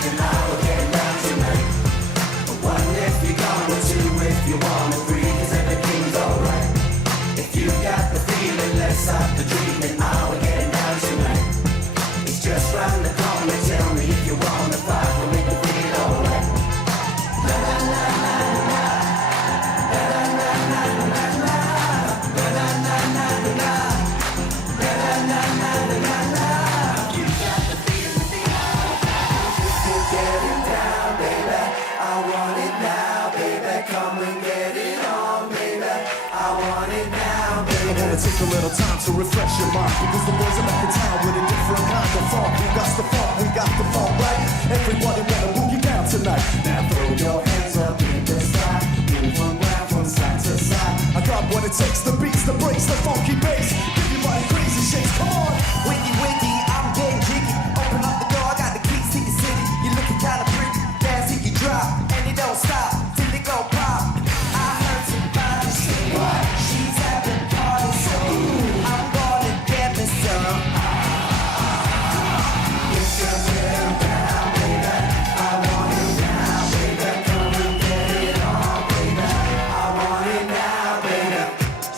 feeling how we're getting down tonight. One if you're gone, or two if you wanna breathe, 'cause everything's alright. If you got the feeling, let's stop the dreaming, how we're getting down tonight. It's just round the corner, tell me if you wanna fight, we'll make you feel alright. La la la la la, la la la la la la, la la la la la, la la la la la la. You got the feeling, if you're getting down, baby, I want it now, baby. Come and get it on, baby. I want it now, baby. I wanna take a little time to refresh your mind, because the boys are back in town with a different kind of funk. We got the funk, we got the funk, right? Everybody wanna boogie down tonight. Now throw your hands up in the sky, move around from side to side. I got what it takes, the beats, the breaks, the funky bass. Give your body crazy shakes, come on. Wiggy, wiggy, I'm getting jiggy. Open up the door, I got the keys to your city. You're looking kinda pretty, dance till you drop, and it don't stop till it go pop. I heard somebody say, what? She's having party, so I'm gonna get me some. If you're getting down, baby, I want it now, baby. Come and get it on, baby. I want it now, baby.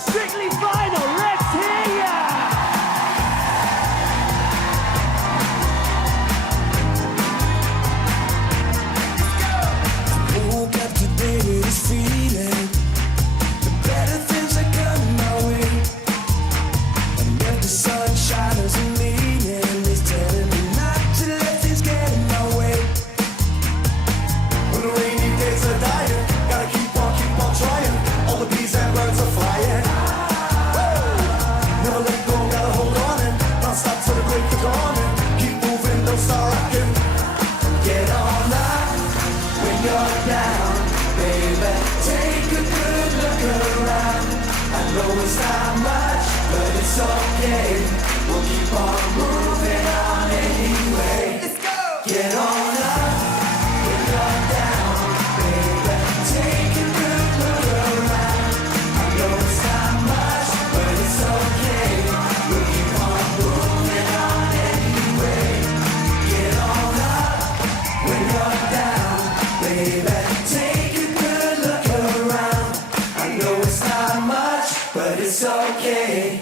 Strictly Vinyl, let's hear ya! Woke up today with this feeling, the better things are coming my way. And if the sunshine is a meaning, it's telling me not to let things get in my way. When the rainy days are dying, gotta keep on trying. All the bees and birds are flying. Woo! Never let go, gotta hold on and not stop till the break of dawn. And keep moving, don't start rocking. Get on up when you're down, baby. Take a good look around. I know it's not much, but it's okay. We'll keep on moving on anyway. Let's go! Get on up when you're down, baby. Take a good look around. I know it's not much, but it's okay. We'll keep on moving on anyway. Get on up when you're down, baby. Take a good look around. I know it's not much, but it's okay.